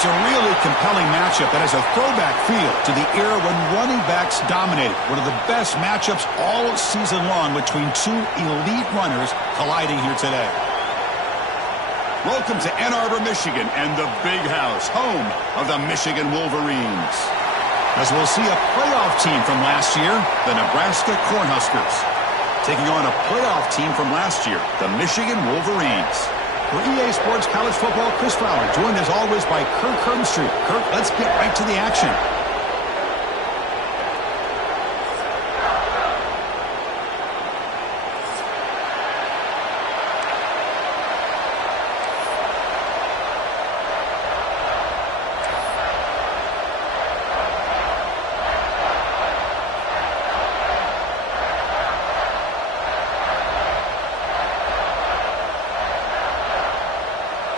It's a really compelling matchup that has a throwback feel to the era when running backs dominated. One of the best matchups all season long between two elite runners colliding here today. Welcome to Ann Arbor, Michigan, and the Big House, home of the Michigan Wolverines. As we'll see a playoff team from last year, the Nebraska Cornhuskers, taking on a playoff team from last year, the Michigan Wolverines. For EA Sports College Football, Chris Fowler, joined as always by Kirk Herbstreit. Kirk, let's get right to the action.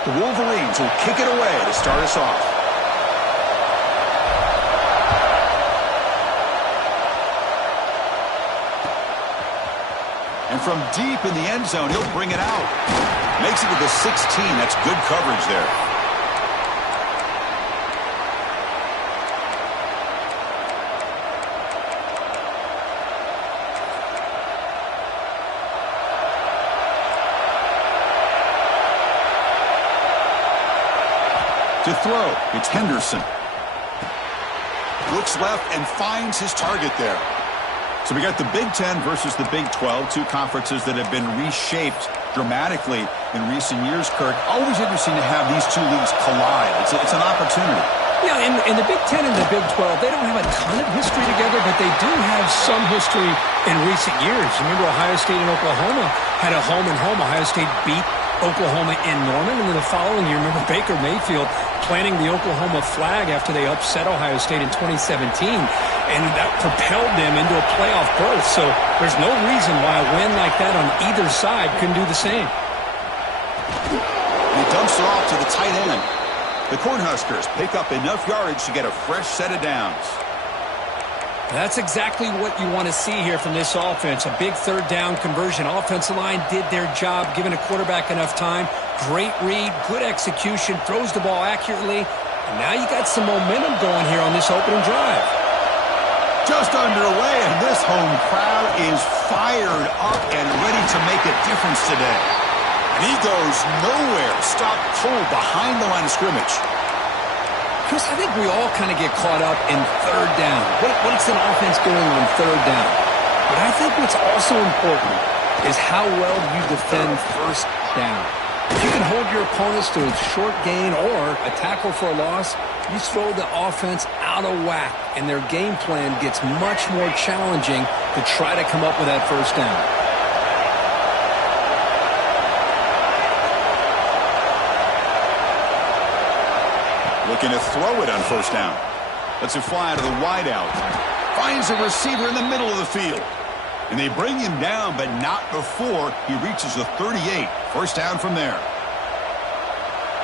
The Wolverines will kick it away to start us off. And from deep in the end zone, he'll bring it out. Makes it to the 16. That's good coverage there. To throw, it's Henderson. Looks left and finds his target there. So we got the Big Ten versus the Big 12, two conferences that have been reshaped dramatically in recent years, Kirk. Always interesting to have these two leagues collide. It's an opportunity. Yeah, in the Big Ten and the Big 12, they don't have a ton of history together, but they do have some history in recent years. Remember, Ohio State and Oklahoma had a home-and-home. Ohio State beat Oklahoma in Norman, and then the following year, remember Baker Mayfield planting the Oklahoma flag after they upset Ohio State in 2017, and that propelled them into a playoff berth. So there's no reason why a win like that on either side couldn't do the same. He dumps it off to the tight end. The Cornhuskers pick up enough yardage to get a fresh set of downs. That's exactly what you want to see here from this offense. A big third down conversion. Offensive line did their job, giving a quarterback enough time. Great read, good execution, throws the ball accurately. And now you got some momentum going here on this opening drive. Just underway, and this home crowd is fired up and ready to make a difference today. And he goes nowhere. Stopped cold behind the line of scrimmage. Chris, I think we all kind of get caught up in third down. What's an offense doing on third down? But I think what's also important is how well you defend first down. If you can hold your opponents to a short gain or a tackle for a loss, you throw the offense out of whack, and their game plan gets much more challenging to try to come up with that first down. Looking to throw it on first down. Lets it fly to the wideout. Finds a receiver in the middle of the field. And they bring him down, but not before he reaches the 38. First down from there.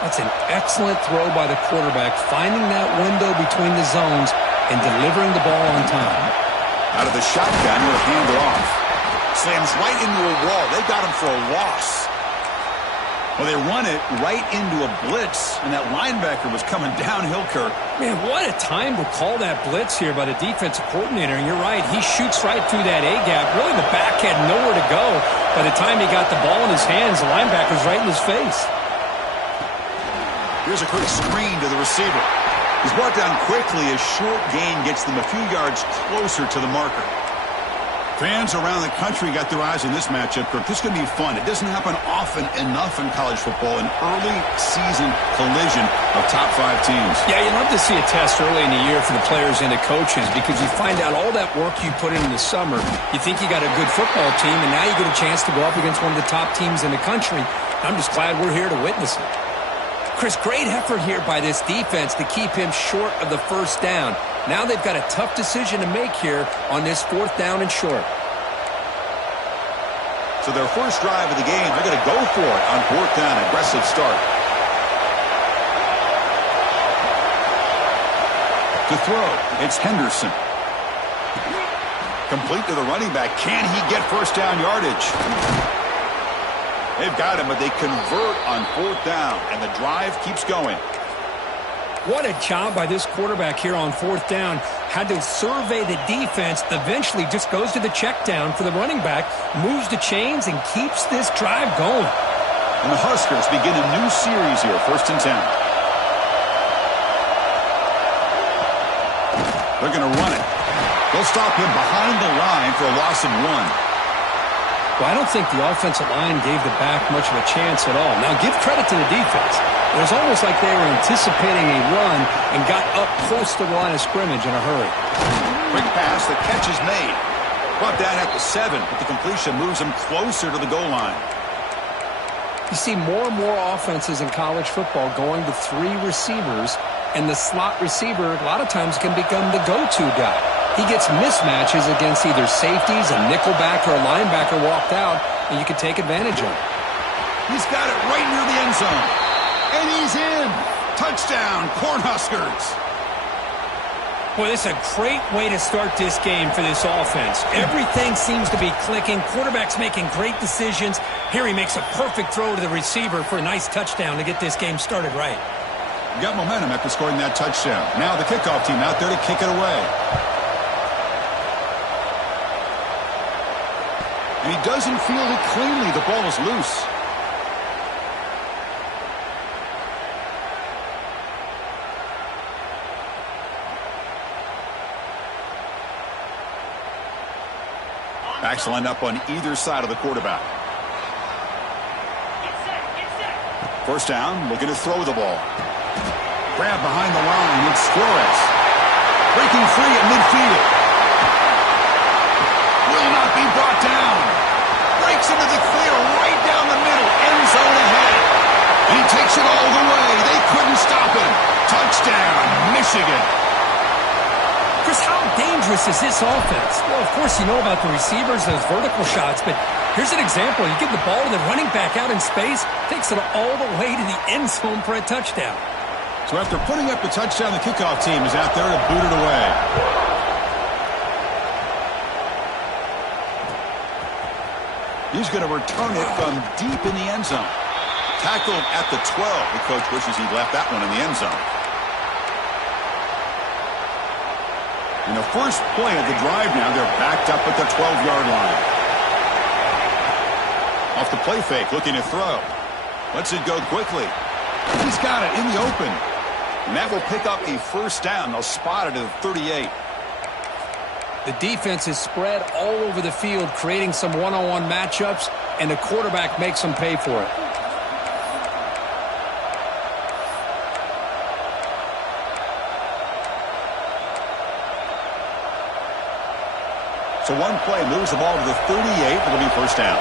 That's an excellent throw by the quarterback, finding that window between the zones and delivering the ball on time. Out of the shotgun, he'll hand it off. Slams right into a wall. They got him for a loss. Well, they run it right into a blitz, and that linebacker was coming downhill, Kirk. Man, what a time to call that blitz here by the defensive coordinator. And you're right, he shoots right through that A-gap. Really, the back had nowhere to go. By the time he got the ball in his hands, the linebacker's right in his face. Here's a quick screen to the receiver. He's brought down quickly. A short gain gets them a few yards closer to the marker. Fans around the country got their eyes on this matchup, Kirk. This is going to be fun. It doesn't happen often enough in college football, an early season collision of top five teams. Yeah, you love to see a test early in the year for the players and the coaches because you find out all that work you put in the summer. You think you got a good football team, and now you get a chance to go up against one of the top teams in the country. I'm just glad we're here to witness it. Chris, great effort here by this defense to keep him short of the first down. Now they've got a tough decision to make here on this fourth down and short. So their first drive of the game, they're going to go for it on fourth down. Aggressive start. To throw, it's Henderson. Complete to the running back. Can he get first down yardage? They've got him, but they convert on fourth down, and the drive keeps going. What a job by this quarterback here on fourth down. Had to survey the defense, eventually just goes to the check down for the running back, moves the chains, and keeps this drive going. And the Huskers begin a new series here, 1st and 10. They're going to run it. They'll stop him behind the line for a loss of 1. Well, I don't think the offensive line gave the back much of a chance at all. Now, give credit to the defense. It was almost like they were anticipating a run and got up close to the line of scrimmage in a hurry. Quick pass, the catch is made. Brought down at the 7, but the completion moves him closer to the goal line. You see more and more offenses in college football going to 3 receivers, and the slot receiver a lot of times can become the go-to guy. He gets mismatches against either safeties, a nickelback, or a linebacker walked out, and you can take advantage of it. He's got it right near the end zone. And he's in. Touchdown, Cornhuskers. Boy, this is a great way to start this game for this offense. Everything seems to be clicking. Quarterback's making great decisions. Here he makes a perfect throw to the receiver for a nice touchdown to get this game started right. Got momentum after scoring that touchdown. Now the kickoff team out there to kick it away. And he doesn't field it cleanly. The ball is loose. Backs lined up on either side of the quarterback. First down, looking to throw the ball. Grab behind the line, it's Flores. Breaking free at midfield. Will not be brought down. Breaks into the clear right down the middle. End zone ahead. He takes it all the way. They couldn't stop him. Touchdown, Michigan. Chris, how dangerous is this offense? Well, of course, you know about the receivers, those vertical shots, but here's an example. You give the ball to the running back out in space, takes it all the way to the end zone for a touchdown. So after putting up the touchdown, the kickoff team is out there to boot it away. He's going to return it from deep in the end zone. Tackled at the 12. The coach wishes he left that one in the end zone. In the first play of the drive now, they're backed up at the 12-yard line. Off the play fake, looking to throw. Lets it go quickly. He's got it in the open. And that will pick up a first down. They'll spot it at the 38. The defense is spread all over the field, creating some one-on-one matchups, and the quarterback makes them pay for it. So one play moves the ball to the 38. It'll be first down.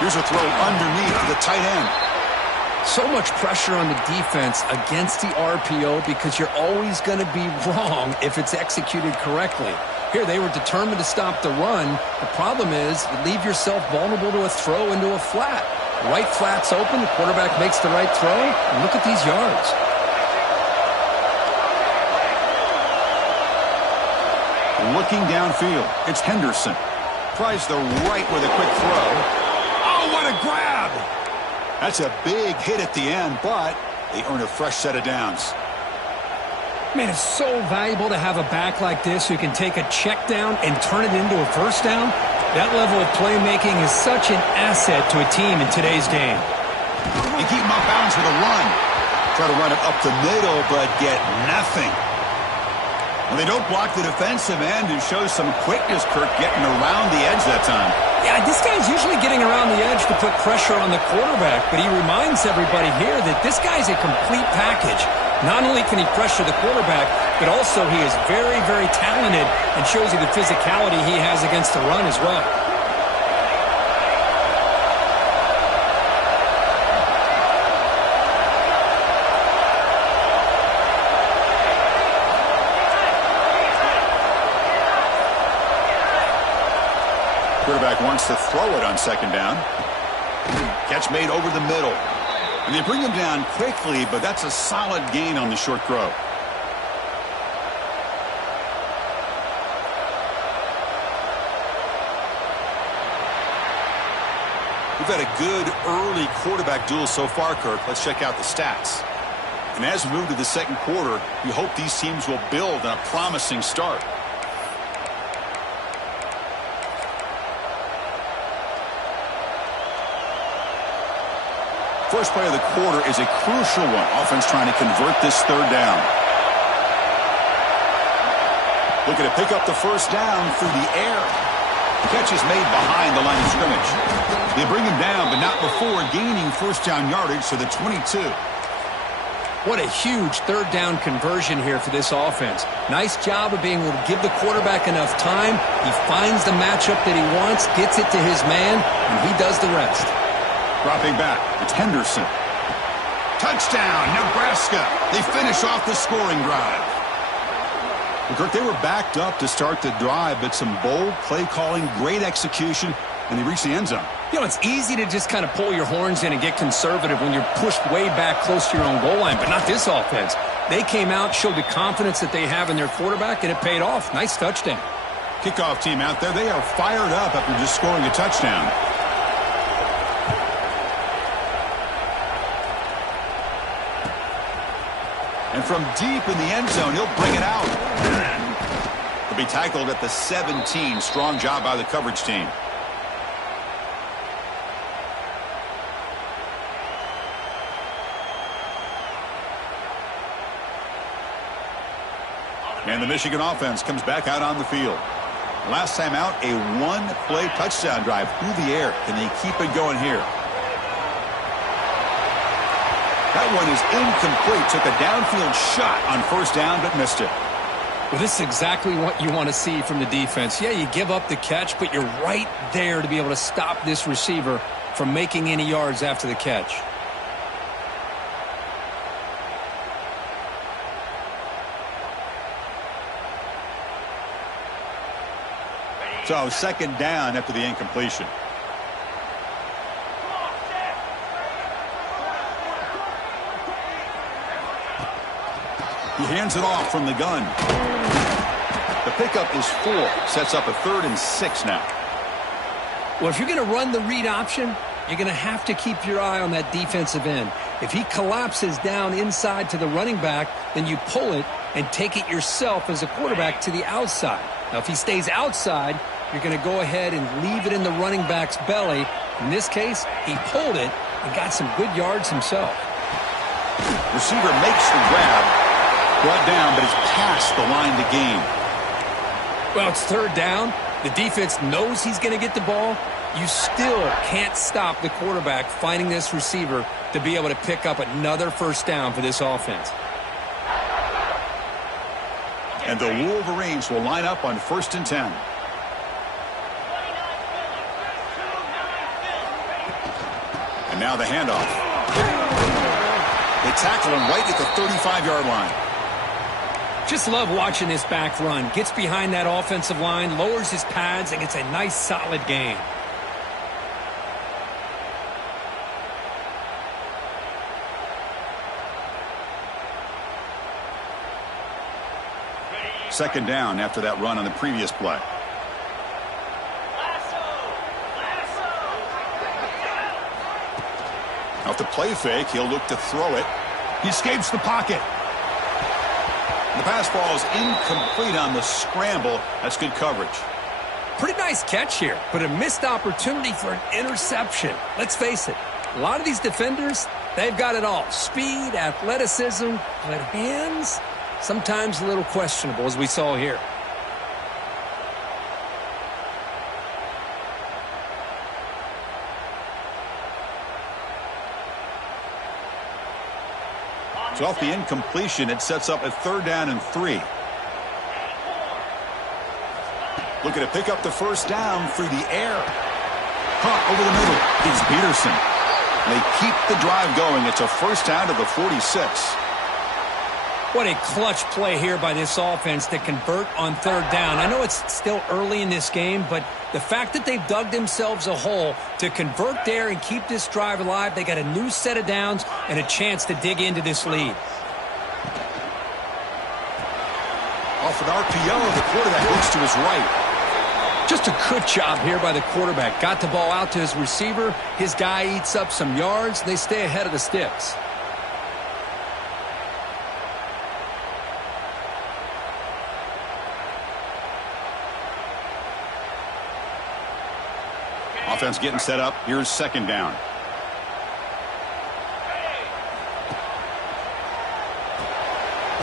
Here's a throw underneath to the tight end. So much pressure on the defense against the RPO because you're always going to be wrong if it's executed correctly. Here, they were determined to stop the run. The problem is you leave yourself vulnerable to a throw into a flat. Right flat's open. The quarterback makes the right throw. And look at these yards. Looking downfield, it's Henderson. Tries the right with a quick throw. Oh, what a grab! That's a big hit at the end, but they earn a fresh set of downs. Man, it's so valuable to have a back like this who can take a check down and turn it into a first down. That level of playmaking is such an asset to a team in today's game. You keep him off bounds with a run. Try to run it up the middle, but get nothing. Well, they don't block the defensive end, who shows some quickness, Kirk, getting around the edge that time. Yeah, this guy's usually getting around the edge to put pressure on the quarterback, but he reminds everybody here that this guy's a complete package. Not only can he pressure the quarterback, but also he is very, very talented and shows you the physicality he has against the run as well. Quarterback wants to throw it on second down. Catch made over the middle. And they bring him down quickly, but that's a solid gain on the short throw. We've had a good early quarterback duel so far, Kirk. Let's check out the stats. And as we move to the second quarter, we hope these teams will build on a promising start. First play of the quarter is a crucial one. Offense trying to convert this third down. Looking to pick up the first down through the air. The catch is made behind the line of scrimmage. They bring him down, but not before gaining first down yardage to the 22. What a huge third down conversion here for this offense. Nice job of being able to give the quarterback enough time. He finds the matchup that he wants, gets it to his man, and he does the rest. Dropping back, it's Henderson. Touchdown, Nebraska. They finish off the scoring drive. Well, Kirk, they were backed up to start the drive, but some bold play calling, great execution, and they reached the end zone. You know, it's easy to just kind of pull your horns in and get conservative when you're pushed way back close to your own goal line, but not this offense. They came out, showed the confidence that they have in their quarterback, and it paid off. Nice touchdown. Kickoff team out there, they are fired up after just scoring a touchdown. And from deep in the end zone, he'll bring it out. He'll be tackled at the 17. Strong job by the coverage team. And the Michigan offense comes back out on the field. Last time out, a one-play touchdown drive through the air. Can they keep it going here? That one is incomplete. Took a downfield shot on first down, but missed it. Well, this is exactly what you want to see from the defense. Yeah, you give up the catch, but you're right there to be able to stop this receiver from making any yards after the catch. So, second down after the incompletion. He hands it off from the gun. The pickup is 4. Sets up a 3rd and 6 now. Well, if you're going to run the read option, you're going to have to keep your eye on that defensive end. If he collapses down inside to the running back, then you pull it and take it yourself as a quarterback to the outside. Now, if he stays outside, you're going to go ahead and leave it in the running back's belly. In this case, he pulled it and got some good yards himself. Receiver makes the grab. Brought down, but it's past the line to gain. Well, it's third down. The defense knows he's going to get the ball. You still can't stop the quarterback finding this receiver to be able to pick up another first down for this offense. And the Wolverines will line up on 1st and 10. And now the handoff. They tackle him right at the 35-yard line. Just love watching this back run. Gets behind that offensive line, lowers his pads, and gets a nice solid gain. Second down after that run on the previous play. Off the play fake, he'll look to throw it. He escapes the pocket. The pass ball is incomplete on the scramble. That's good coverage. Pretty nice catch here, but a missed opportunity for an interception. Let's face it, a lot of these defenders, they've got it all. Speed, athleticism, but hands, sometimes a little questionable, as we saw here. So off the incompletion, it sets up a 3rd down and 3. Looking to pick up the first down through the air. Caught over the middle is Peterson. They keep the drive going. It's a first down to the 46. What a clutch play here by this offense to convert on third down. I know it's still early in this game, but the fact that they've dug themselves a hole to convert there and keep this drive alive, they got a new set of downs and a chance to dig into this lead. Off an RPO, the quarterback looks to his right. Just a good job here by the quarterback. Got the ball out to his receiver. His guy eats up some yards. They stay ahead of the sticks. Offense getting set up. Here's second down.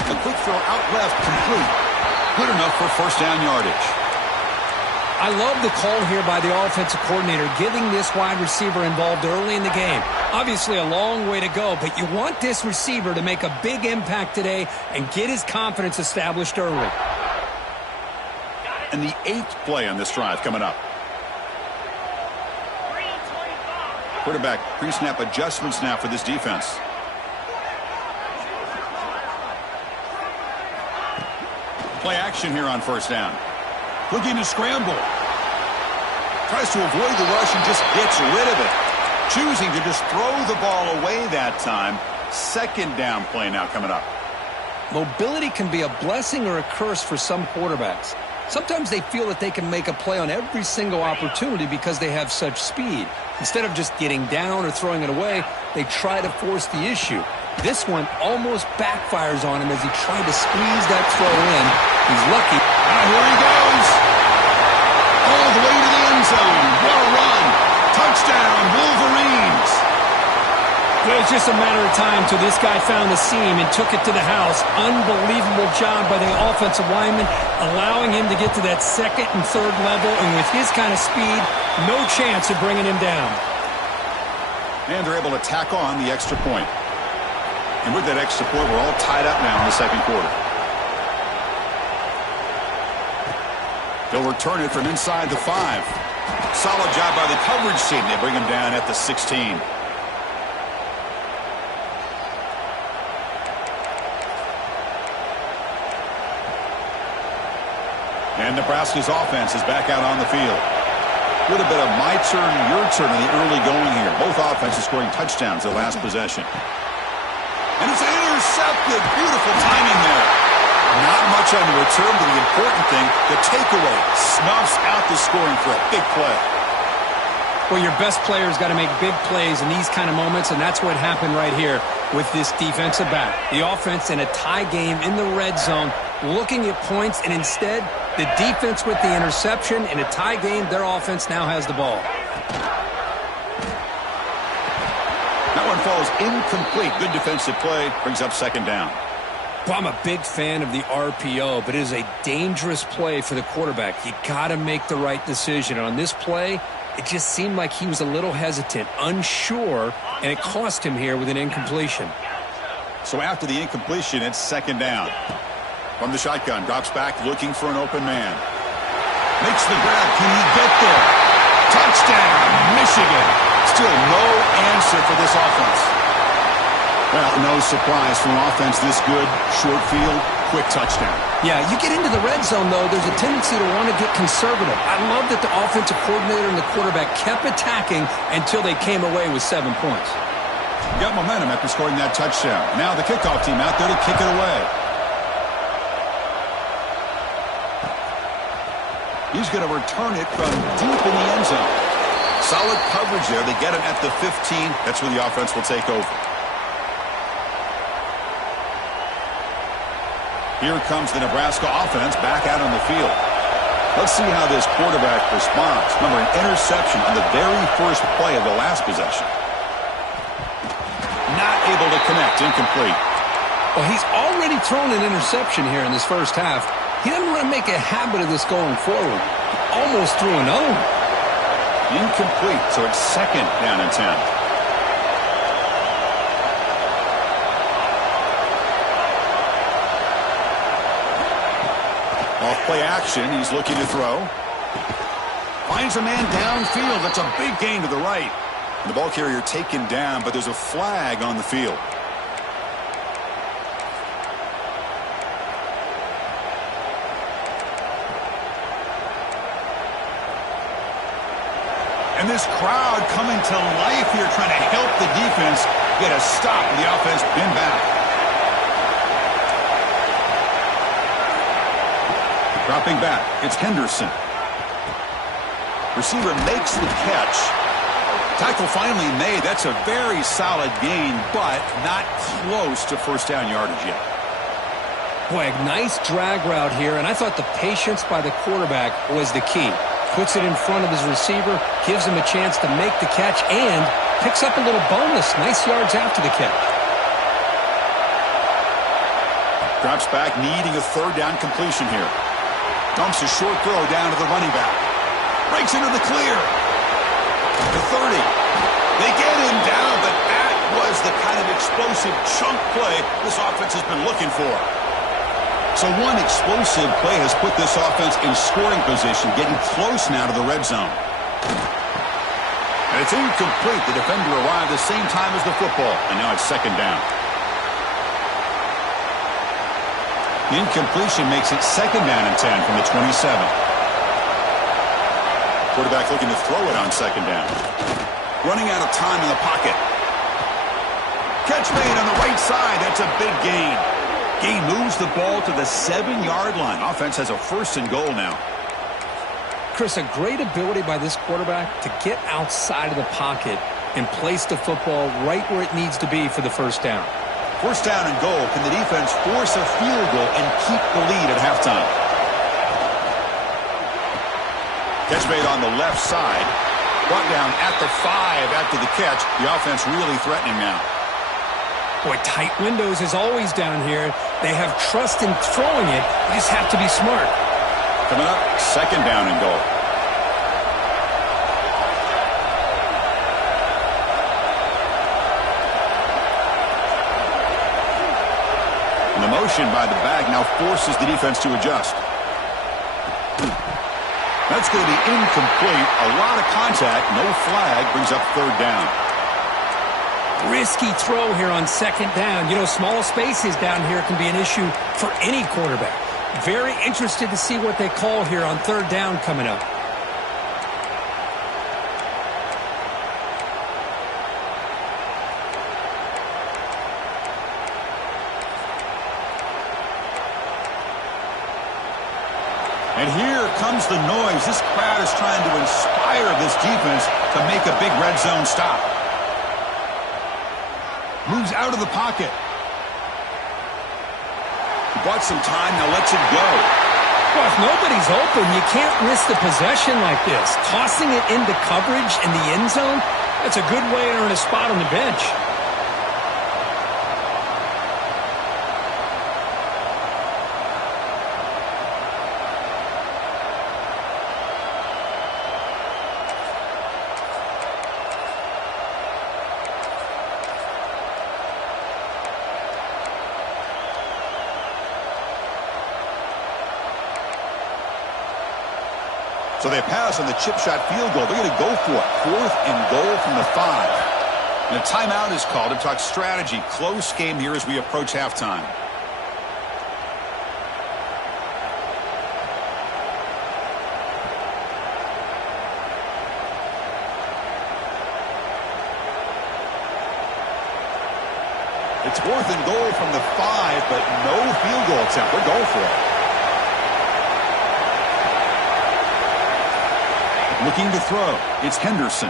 A quick throw out left, complete. Good enough for first down yardage. I love the call here by the offensive coordinator, getting this wide receiver involved early in the game. Obviously a long way to go, but you want this receiver to make a big impact today and get his confidence established early. And the 8th play on this drive coming up. Quarterback pre-snap adjustments now for this defense. Play action here on first down. Looking to scramble. Tries to avoid the rush and just gets rid of it. Choosing to just throw the ball away that time. Second down play now coming up. Mobility can be a blessing or a curse for some quarterbacks. Sometimes they feel that they can make a play on every single opportunity because they have such speed. Instead of just getting down or throwing it away, they try to force the issue. This one almost backfires on him as he tried to squeeze that throw in. He's lucky. Here he goes. All the way to the end zone. What a run. Touchdown, Wolverines. It was just a matter of time till this guy found the seam and took it to the house. Unbelievable job by the offensive lineman, allowing him to get to that second and third level, and with his kind of speed, no chance of bringing him down. And they're able to tack on the extra point. And with that extra point, we're all tied up now in the second quarter. They'll return it from inside the 5. Solid job by the coverage team. They bring him down at the 16. And Nebraska's offense is back out on the field. With a bit of my turn, your turn in the early going here. Both offenses scoring touchdowns their last possession. And it's intercepted. Beautiful timing there. Not much on the return, but the important thing, the takeaway, snuffs out the scoring threat. Big play. Well, your best player's got to make big plays in these kind of moments, and that's what happened right here with this defensive back. The offense in a tie game in the red zone, looking at points, and instead, the defense with the interception. In a tie game, their offense now has the ball. That one falls incomplete. Good defensive play. Brings up second down. Well, I'm a big fan of the RPO, but it is a dangerous play for the quarterback. You got to make the right decision. On this play, it just seemed like he was a little hesitant, unsure, and it cost him here with an incompletion. So after the incompletion, it's second down. From the shotgun, drops back, looking for an open man. Makes the grab. Can he get there? Touchdown, Michigan. Still no answer for this offense. Well, no surprise from an offense this good. Short field, quick touchdown. Yeah, you get into the red zone, though, there's a tendency to want to get conservative. I love that the offensive coordinator and the quarterback kept attacking until they came away with 7 points. Got momentum after scoring that touchdown. Now the kickoff team out there to kick it away. He's going to return it from deep in the end zone. Solid coverage there. They get him at the 15. That's where the offense will take over. Here comes the Nebraska offense back out on the field. Let's see how this quarterback responds. Remember, an interception on the very first play of the last possession. Not able to connect. Incomplete. Well, he's already thrown an interception here in this first half. He doesn't want to make a habit of this going forward. Almost threw another one. Incomplete, so it's second down and 10. Off play action, he's looking to throw. Finds a man downfield. That's a big gain to the right. And the ball carrier taken down, but there's a flag on the field. And this crowd coming to life here, trying to help the defense get a stop. The offense pinned back. Dropping back, it's Henderson. Receiver makes the catch. Tackle finally made. That's a very solid gain, but not close to first down yardage yet. Boy, a nice drag route here, and I thought the patience by the quarterback was the key. Puts it in front of his receiver, gives him a chance to make the catch, and picks up a little bonus. Nice yards after the catch. Drops back, needing a third down completion here. Dumps a short throw down to the running back. Breaks into the clear. To 30. They get him down, but that was the kind of explosive chunk play this offense has been looking for. So one explosive play has put this offense in scoring position, getting close now to the red zone. And it's incomplete. The defender arrived the same time as the football, and now it's second down. The incompletion makes it second down and 10 from the 27. Quarterback looking to throw it on second down. Running out of time in the pocket. Catch made on the right side. That's a big gain. Gain moves the ball to the 7-yard line. Offense has a first and goal now. Chris, a great ability by this quarterback to get outside of the pocket and place the football right where it needs to be for the first down. First down and goal. Can the defense force a field goal and keep the lead at halftime? Catch made on the left side. Brought down at the 5 after the catch. The offense really threatening now. Boy, tight windows is always down here. They have trust in throwing it. They just have to be smart. Coming up, second down and goal. And the motion by the back now forces the defense to adjust. That's going to be incomplete. A lot of contact. No flag. Brings up third down. Risky throw here on second down. You know, small spaces down here can be an issue for any quarterback. Very interested to see what they call here on third down coming up. And here comes the noise. This crowd is trying to inspire this defense to make a big red zone stop. Moves out of the pocket. He bought some time, now lets it go. Well, if nobody's open, you can't risk the possession like this. Tossing it into coverage in the end zone, that's a good way to earn a spot on the bench. So they pass on the chip shot field goal. They're going to go for it. Fourth and goal from the 5. And a timeout is called to talk strategy. Close game here as we approach halftime. It's fourth and goal from the 5, but no field goal attempt. They're going for it. Looking to throw. It's Henderson.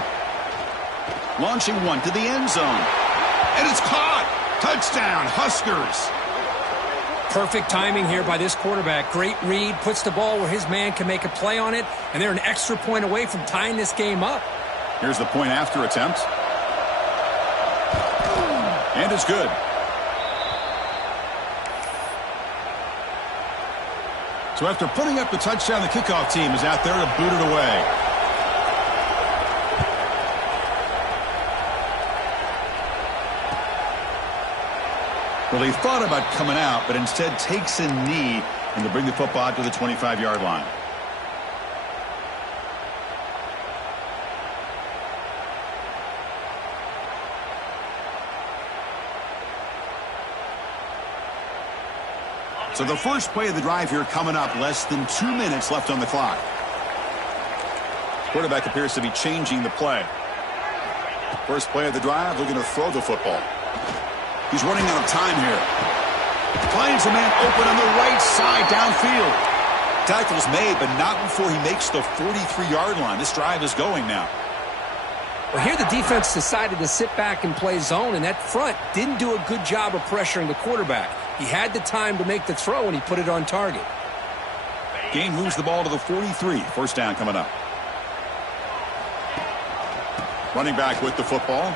Launching one to the end zone. And it's caught. Touchdown, Huskers. Perfect timing here by this quarterback. Great read. Puts the ball where his man can make a play on it. And they're an extra point away from tying this game up. Here's the point after attempt. And it's good. So after putting up the touchdown, the kickoff team is out there to boot it away. Well, he thought about coming out, but instead takes a knee and to bring the football out to the 25-yard line. So the first play of the drive here coming up, less than 2 minutes left on the clock. Quarterback appears to be changing the play. First play of the drive, looking to throw the football. He's running out of time here. Finds a man open on the right side downfield. tackle's made, but not before he makes the 43-yard line. This drive is going now. Well, here the defense decided to sit back and play zone, and that front didn't do a good job of pressuring the quarterback. He had the time to make the throw, and he put it on target. Gain moves the ball to the 43. First down coming up. Running back with the football.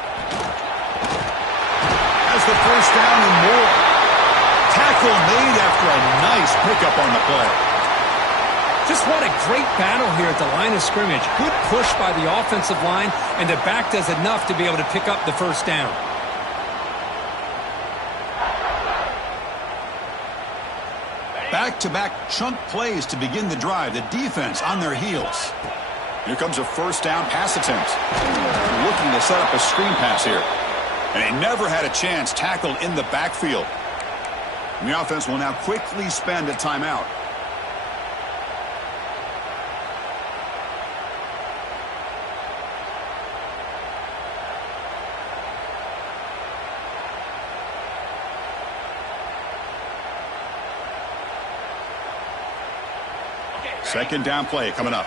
Has the first down and more. Tackle made after a nice pickup on the play. Just what a great battle here at the line of scrimmage. Good push by the offensive line, and the back does enough to be able to pick up the first down. Back-to-back chunk plays to begin the drive. The defense on their heels. Here comes a first down pass attempt. Looking to set up a screen pass here. And he never had a chance tackled in the backfield. And the offense will now quickly spend a timeout. Second down play coming up.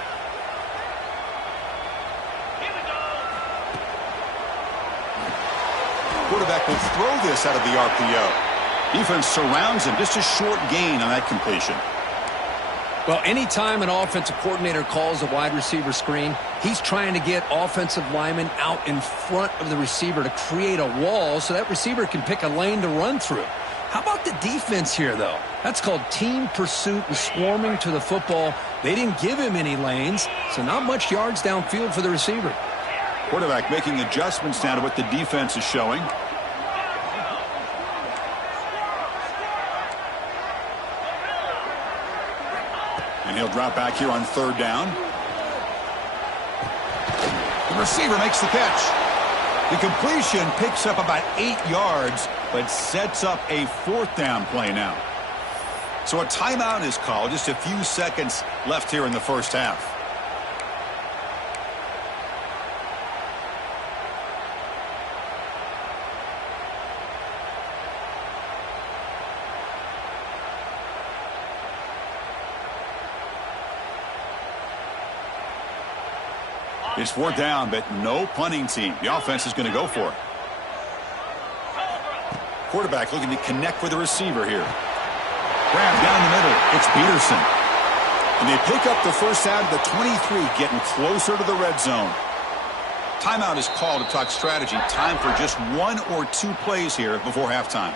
Quarterback will throw this out of the RPO. Defense surrounds him. Just a short gain on that completion. Well, anytime an offensive coordinator calls a wide receiver screen, he's trying to get offensive linemen out in front of the receiver to create a wall so that receiver can pick a lane to run through. How about the defense here, though? That's called team pursuit and swarming to the football. They didn't give him any lanes, so not much yards downfield for the receiver. Quarterback making adjustments now to what the defense is showing. And he'll drop back here on third down. The receiver makes the catch. The completion picks up about 8 yards, but sets up a fourth down play now. So a timeout is called. Just a few seconds left here in the first half. It's fourth down, but no punting team. The offense is going to go for it. Quarterback looking to connect with the receiver here. Grab down the middle. It's Peterson. And they pick up the first down at the 23, getting closer to the red zone. Timeout is called to talk strategy. Time for just 1 or 2 plays here before halftime.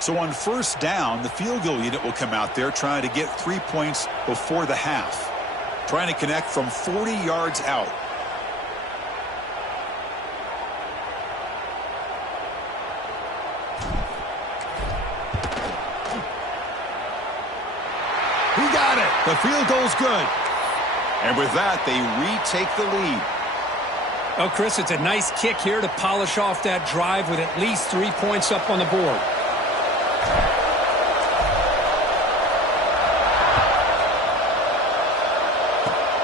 So on first down, the field goal unit will come out there trying to get 3 points before the half. Trying to connect from 40 yards out. He got it. The field goal's good. And with that, they retake the lead. Oh, Chris, it's a nice kick here to polish off that drive with at least 3 points up on the board.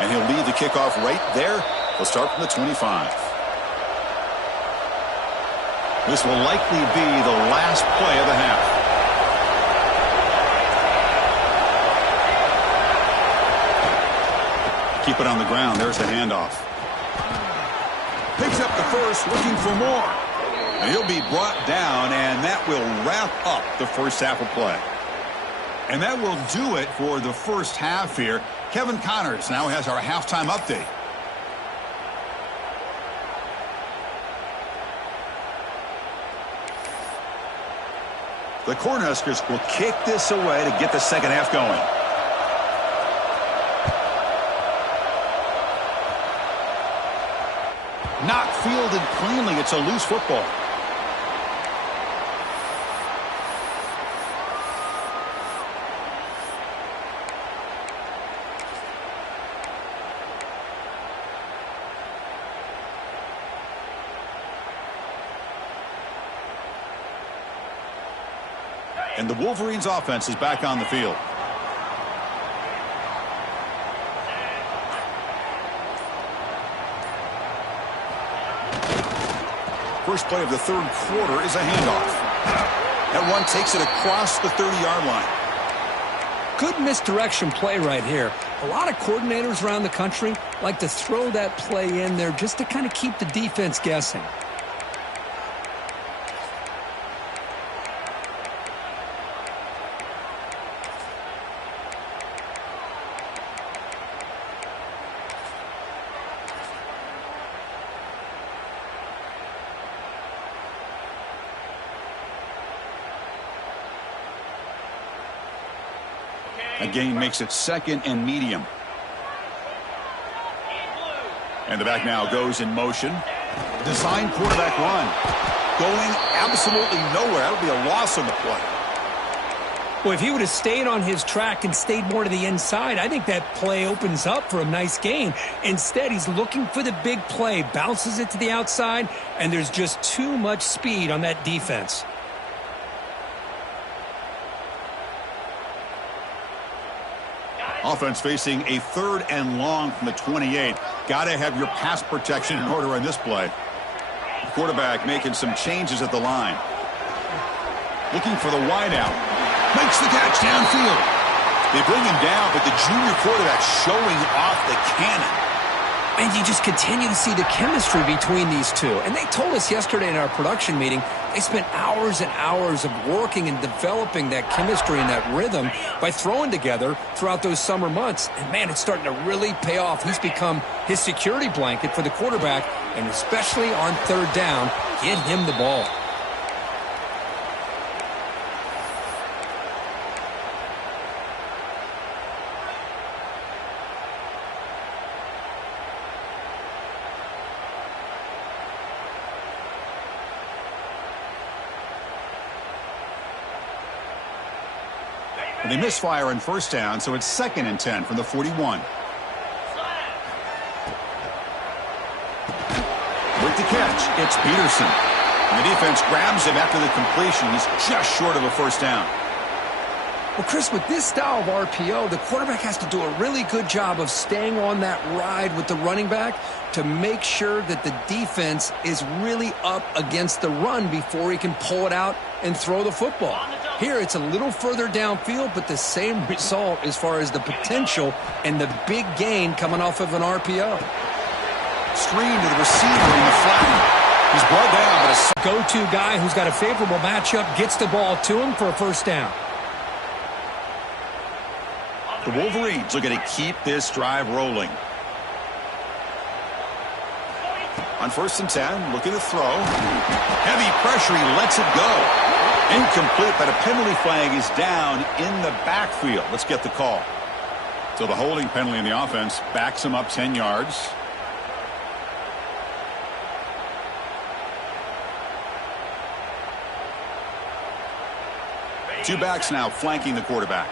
And he'll lead the kickoff right there. He'll start from the 25. This will likely be the last play of the half. Keep it on the ground. There's the handoff. Picks up the first, looking for more. And he'll be brought down, and that will wrap up the first half of play. And that will do it for the first half here. Kevin Connors now has our halftime update. The Cornhuskers will kick this away to get the second half going. Not fielded cleanly. It's a loose football. And the Wolverines offense is back on the field. First play of the third quarter is a handoff. That run takes it across the 30-yard line. Good misdirection play right here. A lot of coordinators around the country like to throw that play in there just to kind of keep the defense guessing. A gain makes it second and medium. And the back now goes in motion. Design quarterback run. Going absolutely nowhere. That would be a loss on the play. Well, if he would have stayed on his track and stayed more to the inside, I think that play opens up for a nice gain. Instead, he's looking for the big play, bounces it to the outside, and there's just too much speed on that defense. Offense facing a 3rd and long from the 28. Got to have your pass protection in order on this play. The quarterback making some changes at the line. Looking for the wideout. Makes the catch downfield. They bring him down, but the junior quarterback showing off the cannon. And you just continue to see the chemistry between these two. And they told us yesterday in our production meeting, they spent hours and hours of working and developing that chemistry and that rhythm by throwing together throughout those summer months. And, man, it's starting to really pay off. He's become his security blanket for the quarterback, and especially on 3rd down, get him the ball. They misfire on 1st down, so it's 2nd and 10 from the 41. With the catch, it's Peterson. And the defense grabs him after the completion. He's just short of a 1st down. Well, Chris, with this style of RPO, the quarterback has to do a really good job of staying on that ride with the running back to make sure that the defense is really up against the run before he can pull it out and throw the football. Here, it's a little further downfield, but the same result as far as the potential and the big gain coming off of an RPO. Screen to the receiver in the flat. He's brought down, but a go-to guy who's got a favorable matchup gets the ball to him for a 1st down. The Wolverines are going to keep this drive rolling. On 1st and 10, looking to throw. Heavy pressure, he lets it go. Incomplete, but a penalty flag is down in the backfield. Let's get the call. So the holding penalty in the offense backs him up 10 yards. Two backs now flanking the quarterback.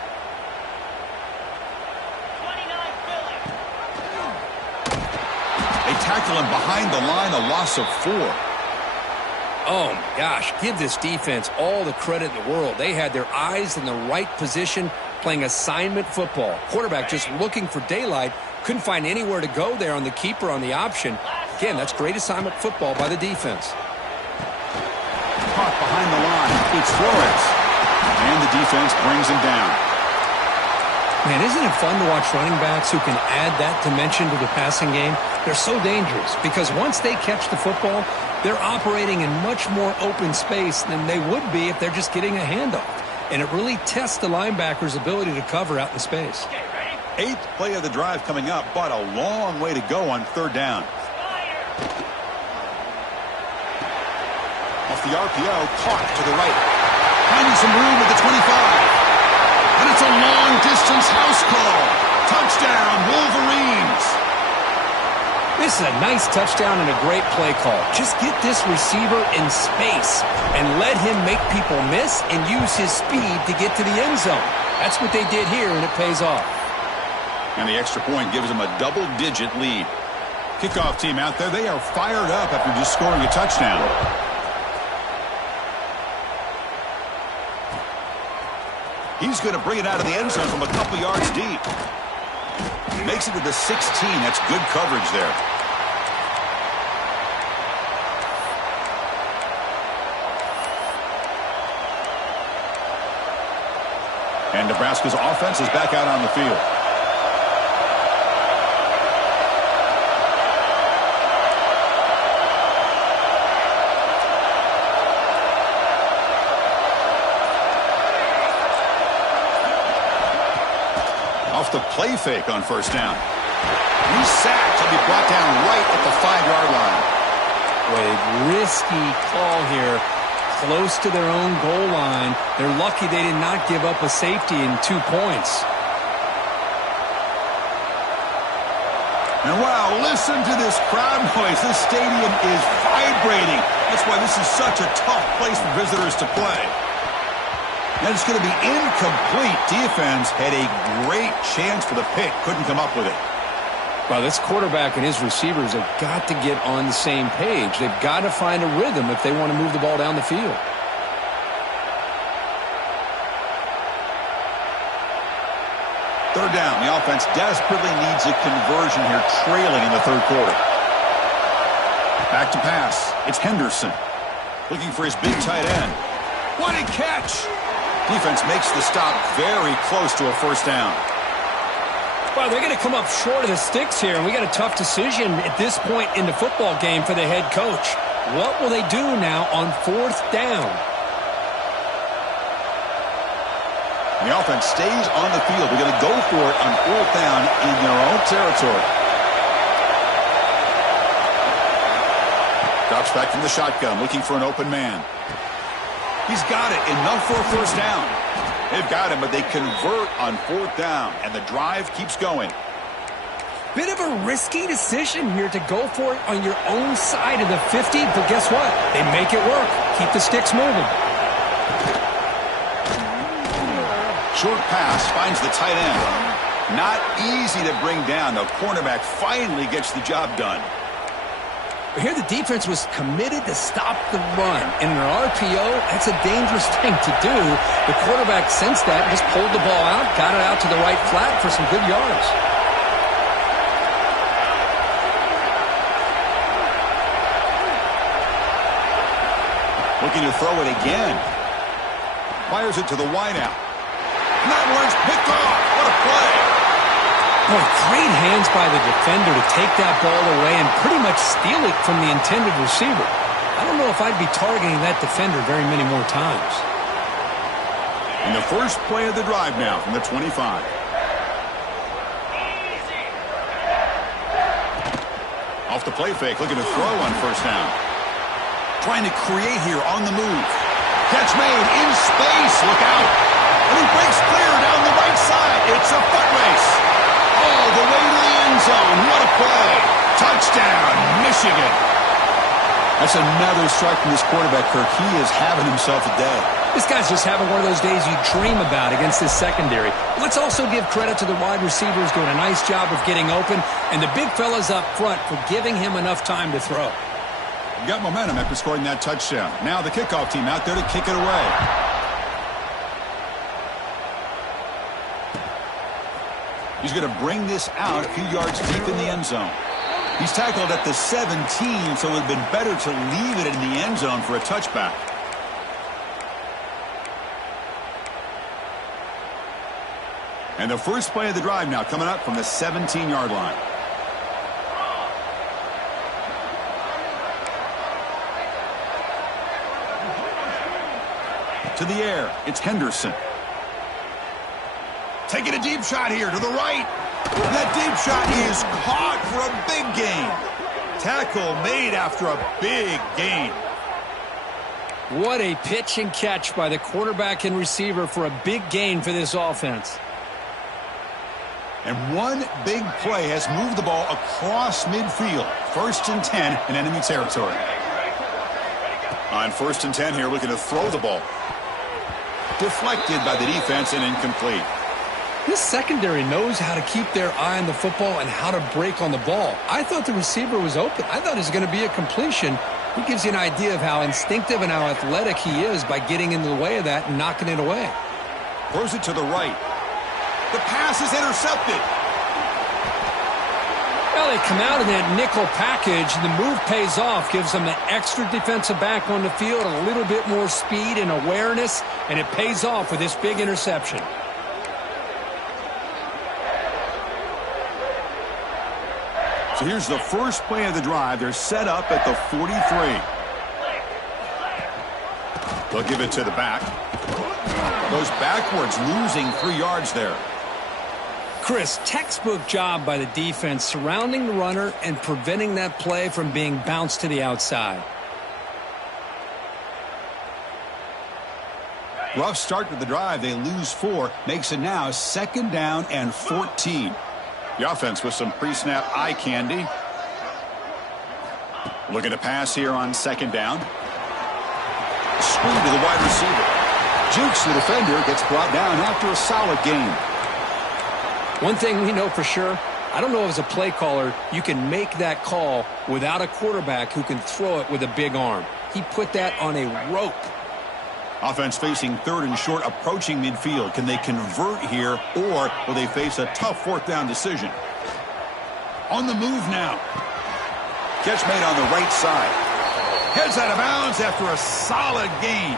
They tackle him behind the line, a loss of 4. Oh, my gosh, give this defense all the credit in the world. They had their eyes in the right position playing assignment football. Quarterback just looking for daylight. Couldn't find anywhere to go there on the keeper on the option. Again, that's great assignment football by the defense. Caught behind the line. It's Flores. And the defense brings him down. Man, isn't it fun to watch running backs who can add that dimension to the passing game? They're so dangerous because once they catch the football, they're operating in much more open space than they would be if they're just getting a handoff. And it really tests the linebacker's ability to cover out in space. 8th play of the drive coming up, but a long way to go on 3rd down. Off the RPO, caught to the right. Finding some room at the 25. And it's a long-distance house call. Touchdown, Wolverines. This is a nice touchdown and a great play call. Just get this receiver in space and let him make people miss and use his speed to get to the end zone. That's what they did here, and it pays off. And the extra point gives them a double-digit lead. Kickoff team out there, they are fired up after just scoring a touchdown. He's going to bring it out of the end zone from a couple yards deep. Makes it to the 16. That's good coverage there. And Nebraska's offense is back out on the field. Off the play fake on first down. He's sacked. He'll be brought down right at the 5-yard line. A risky call here. Close to their own goal line. They're lucky they did not give up a safety in 2 points. And wow, listen to this crowd noise. This stadium is vibrating. That's why this is such a tough place for visitors to play. And it's going to be incomplete. Defense had a great chance for the pick. Couldn't come up with it. Well, this quarterback and his receivers have got to get on the same page. They've got to find a rhythm if they want to move the ball down the field. Third down. The offense desperately needs a conversion here, trailing in the third quarter. Back to pass. It's Henderson looking for his big tight end. What a catch! Defense makes the stop very close to a first down. Well, they're going to come up short of the sticks here, and we got a tough decision at this point in the football game for the head coach. What will they do now on fourth down? The offense stays on the field. They're going to go for it on fourth down in their own territory. Drops back from the shotgun, looking for an open man. He's got it. Enough for a first down. They've got him, but they convert on fourth down, and the drive keeps going. Bit of a risky decision here to go for it on your own side of the 50, but guess what? They make it work. Keep the sticks moving. Short pass finds the tight end. Not easy to bring down. The cornerback finally gets the job done. Here the defense was committed to stop the run. In an RPO, that's a dangerous thing to do. The quarterback sensed that, just pulled the ball out, got it out to the right flat for some good yards. Looking to throw it again. Fires it to the wideout. And that one's picked off. What a play. Boy, great hands by the defender to take that ball away and pretty much steal it from the intended receiver. I don't know if I'd be targeting that defender very many more times. And the first play of the drive now from the 25. Off the play fake, looking to throw on first down. Trying to create here on the move. Catch made in space. Look out. And he breaks clear down the right side. It's a foot race. All the way to the end zone. What a play. Touchdown, Michigan. That's another strike from this quarterback, Kirk. He is having himself a day. This guy's just having one of those days you dream about against this secondary. Let's also give credit to the wide receivers doing a nice job of getting open, and the big fellas up front for giving him enough time to throw. Got momentum after scoring that touchdown. Now the kickoff team out there to kick it away. He's going to bring this out a few yards deep in the end zone. He's tackled at the 17, so it would have been better to leave it in the end zone for a touchback. And the first play of the drive now coming up from the 17-yard line. To the air, it's Henderson. Taking a deep shot here to the right. That deep shot is caught for a big gain. Tackle made after a big gain. What a pitch and catch by the quarterback and receiver for a big gain for this offense. And one big play has moved the ball across midfield. 1st and 10 in enemy territory. On 1st and 10 here, looking to throw the ball. Deflected by the defense and incomplete. This secondary knows how to keep their eye on the football and how to break on the ball. I thought the receiver was open. I thought it was going to be a completion. He gives you an idea of how instinctive and how athletic he is by getting into the way of that and knocking it away. Throws it to the right. The pass is intercepted. Well, they come out in that nickel package, and the move pays off, gives them an extra defensive back on the field, a little bit more speed and awareness, and it pays off with this big interception. So here's the first play of the drive. They're set up at the 43. They'll give it to the back. Goes backwards, losing 3 yards there. Chris, textbook job by the defense surrounding the runner and preventing that play from being bounced to the outside. Rough start to the drive. They lose 4. Makes it now 2nd down and 14. The offense with some pre-snap eye candy. Looking to pass here on 2nd down. Screen to the wide receiver. Jukes the defender, gets brought down after a solid game. One thing we know for sure, I don't know as a play caller, you can make that call without a quarterback who can throw it with a big arm. He put that on a rope. Offense facing 3rd and short, approaching midfield. Can they convert here, or will they face a tough 4th down decision? On the move now. Catch made on the right side. Heads out of bounds after a solid gain.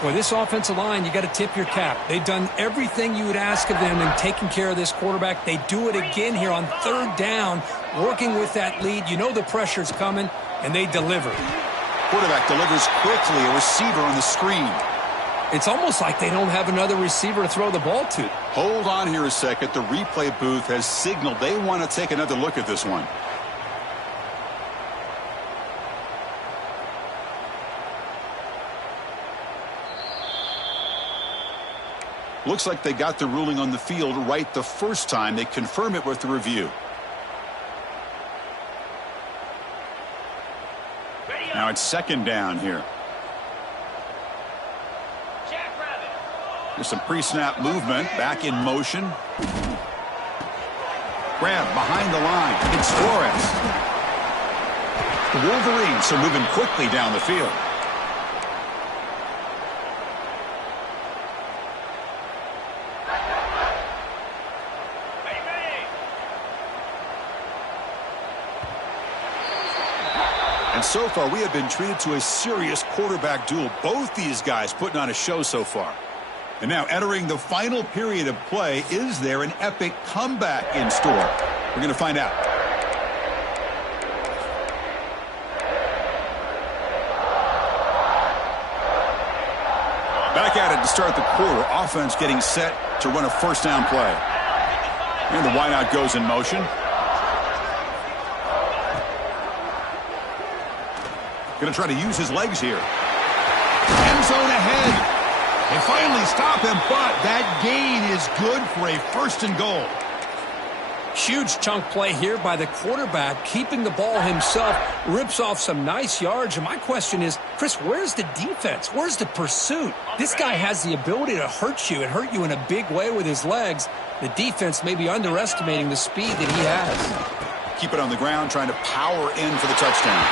Boy, this offensive line, you got to tip your cap. They've done everything you would ask of them in taking care of this quarterback. They do it again here on 3rd down, working with that lead. You know the pressure's coming, and they deliver. Quarterback delivers quickly, a receiver on the screen. It's almost like they don't have another receiver to throw the ball to. Hold on here a second. The replay booth has signaled they want to take another look at this one. Looks like they got the ruling on the field right the first time. They confirm it with the review. Now it's 2nd down here. There's some pre-snap movement. Back in motion. Grab behind the line. It's Flores. The Wolverines are moving quickly down the field. And so far, we have been treated to a serious quarterback duel. Both these guys putting on a show so far. And now entering the final period of play, is there an epic comeback in store? We're going to find out. Back at it to start the quarter. Offense getting set to run a 1st down play. And the wideout goes in motion. Going to try to use his legs here. End zone ahead. They finally stop him, but that gain is good for a 1st and goal. Huge chunk play here by the quarterback, keeping the ball himself, rips off some nice yards. And my question is, Chris, where's the defense? Where's the pursuit? This guy has the ability to hurt you and hurt you in a big way with his legs. The defense may be underestimating the speed that he has. Keep it on the ground, trying to power in for the touchdown.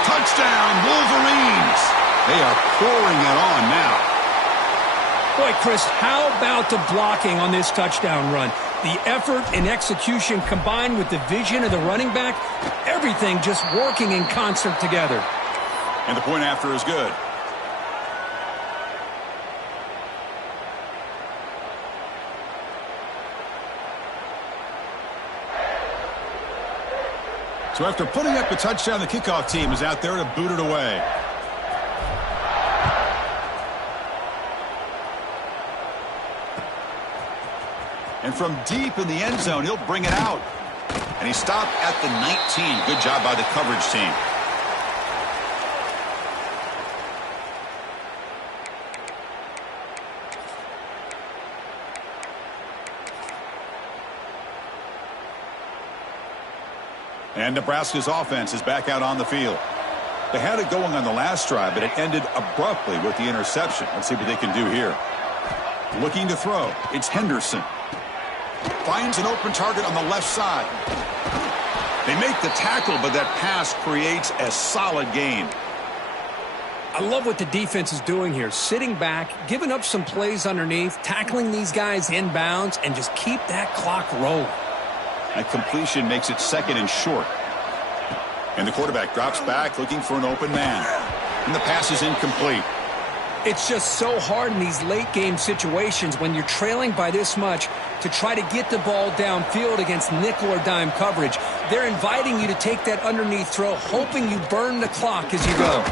Touchdown, Wolverines! They are pouring it on now. Boy, Chris, how about the blocking on this touchdown run? The effort and execution combined with the vision of the running back, everything just working in concert together. And the point after is good. So after putting up the touchdown, the kickoff team is out there to boot it away. And from deep in the end zone, he'll bring it out. And he stopped at the 19. Good job by the coverage team. And Nebraska's offense is back out on the field. They had it going on the last drive, but it ended abruptly with the interception. Let's see what they can do here. Looking to throw. It's Henderson. Finds an open target on the left side. They make the tackle, but that pass creates a solid gain. I love what the defense is doing here. Sitting back, giving up some plays underneath, tackling these guys inbounds, and just keep that clock rolling. That completion makes it 2nd and short. And the quarterback drops back looking for an open man. And the pass is incomplete. It's just so hard in these late-game situations when you're trailing by this much to try to get the ball downfield against nickel or dime coverage. They're inviting you to take that underneath throw, hoping you burn the clock as you go.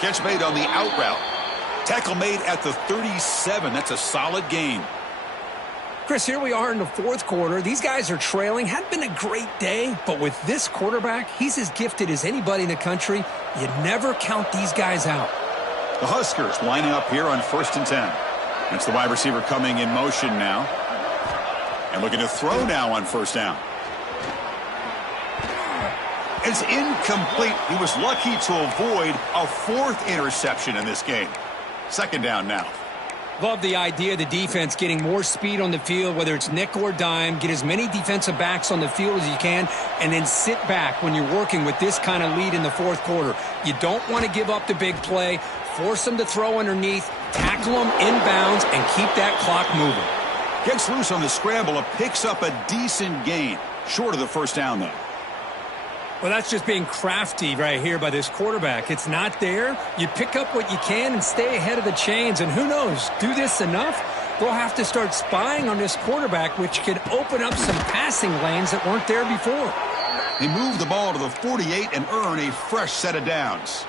Catch made on the out route. Tackle made at the 37. That's a solid gain. Chris, here we are in the fourth quarter. These guys are trailing. Hadn't been a great day, but with this quarterback, he's as gifted as anybody in the country. You never count these guys out. The Huskers lining up here on 1st and 10. It's the wide receiver coming in motion now. And looking to throw now on 1st down. It's incomplete. He was lucky to avoid a 4th interception in this game. 2nd down now. Love the idea of the defense getting more speed on the field, whether it's nickel or dime. Get as many defensive backs on the field as you can, and then sit back when you're working with this kind of lead in the fourth quarter. You don't want to give up the big play. Force them to throw underneath, tackle them inbounds, and keep that clock moving. Gets loose on the scramble and picks up a decent gain. Short of the 1st down, though. Well, that's just being crafty right here by this quarterback. It's not there. You pick up what you can and stay ahead of the chains. And who knows, do this enough, they'll have to start spying on this quarterback, which could open up some passing lanes that weren't there before. They move the ball to the 48 and earn a fresh set of downs.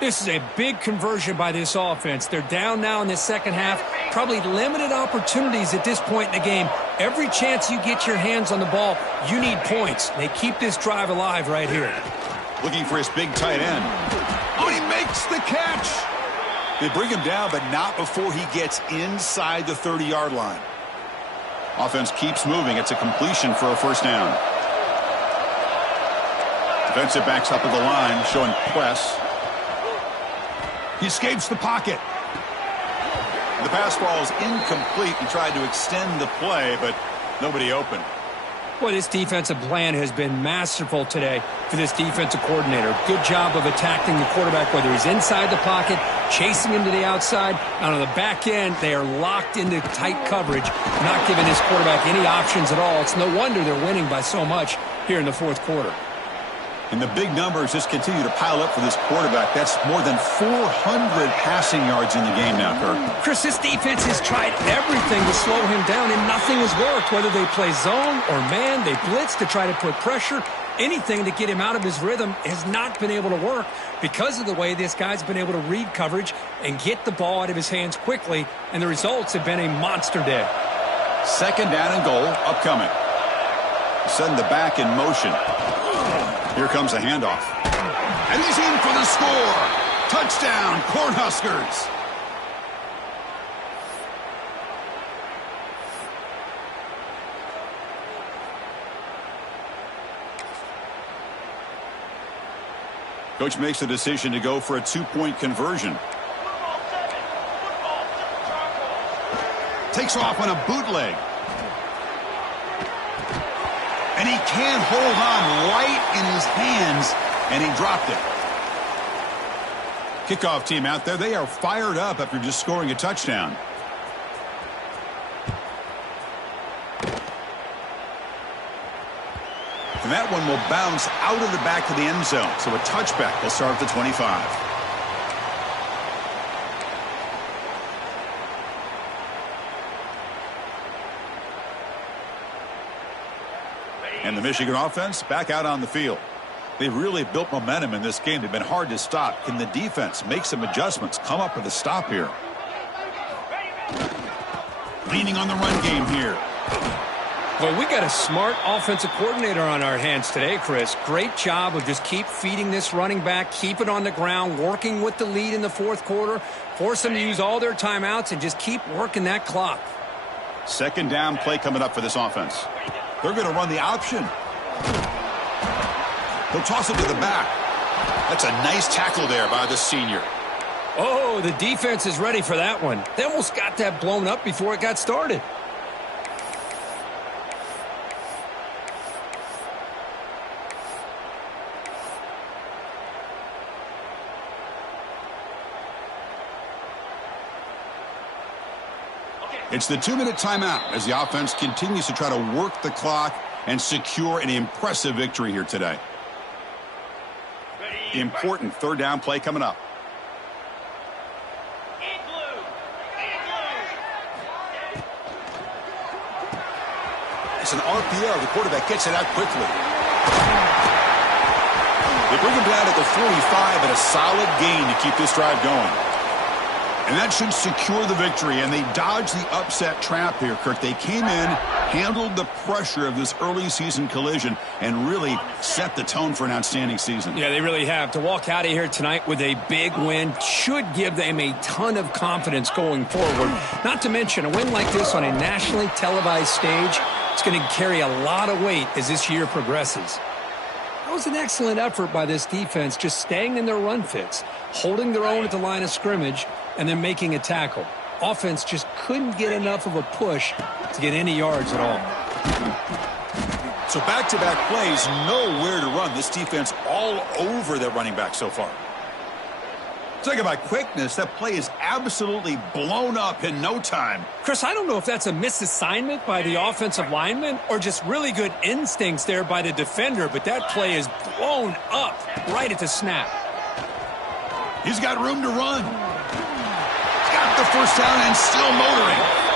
This is a big conversion by this offense. They're down now in the second half. Probably limited opportunities at this point in the game. Every chance you get your hands on the ball, you need points. They keep this drive alive right here. Looking for his big tight end. Oh, he makes the catch. They bring him down, but not before he gets inside the 30-yard line. Offense keeps moving. It's a completion for a 1st down. Defensive backs up at the line, showing press. He escapes the pocket. The pass ball is incomplete. He tried to extend the play, but nobody open. Well, this defensive plan has been masterful today for this defensive coordinator. Good job of attacking the quarterback, whether he's inside the pocket, chasing him to the outside. And on the back end, they are locked into tight coverage, not giving this quarterback any options at all. It's no wonder they're winning by so much here in the fourth quarter. And the big numbers just continue to pile up for this quarterback. That's more than 400 passing yards in the game now, Kirk. Chris, this defense has tried everything to slow him down, and nothing has worked. Whether they play zone or man, they blitz to try to put pressure. Anything to get him out of his rhythm has not been able to work because of the way this guy's been able to read coverage and get the ball out of his hands quickly, and the results have been a monster day. 2nd down and goal upcoming. Send the back in motion. Here comes a handoff. And he's in for the score. Touchdown, Cornhuskers. Coach makes the decision to go for a 2-point conversion. Takes off on a bootleg. And he can't hold on right in his hands, and he dropped it. Kickoff team out there, they are fired up after just scoring a touchdown. And that one will bounce out of the back of the end zone, so a touchback will start at the 25. And the Michigan offense back out on the field. They've really built momentum in this game. They've been hard to stop. Can the defense make some adjustments, come up with a stop here? Leaning on the run game here. Well, we got a smart offensive coordinator on our hands today, Chris. Great job of just keep feeding this running back, keep it on the ground, working with the lead in the fourth quarter, force them to use all their timeouts, and just keep working that clock. 2nd down play coming up for this offense. They're going to run the option. He'll toss it to the back. That's a nice tackle there by the senior. Oh, the defense is ready for that one. They almost got that blown up before it got started. It's the 2-minute timeout as the offense continues to try to work the clock and secure an impressive victory here today. Important 3rd down play coming up. It's an RPO. The quarterback gets it out quickly. They bring him down at the 45 and a solid gain to keep this drive going. And that should secure the victory, and they dodged the upset trap here, Kirk. They came in, handled the pressure of this early season collision, and really set the tone for an outstanding season. Yeah, they really have. To walk out of here tonight with a big win should give them a ton of confidence going forward. Not to mention, a win like this on a nationally televised stage, it's going to carry a lot of weight as this year progresses. That was an excellent effort by this defense, just staying in their run fits, holding their own at the line of scrimmage, and then making a tackle. Offense just couldn't get enough of a push to get any yards at all. So back-to-back plays, nowhere to run. This defense all over their running back so far. Talking about quickness, that play is absolutely blown up in no time. Chris, I don't know if that's a misassignment by the offensive lineman or just really good instincts there by the defender, but that play is blown up right at the snap. He's got room to run. He's got the first down and still motoring.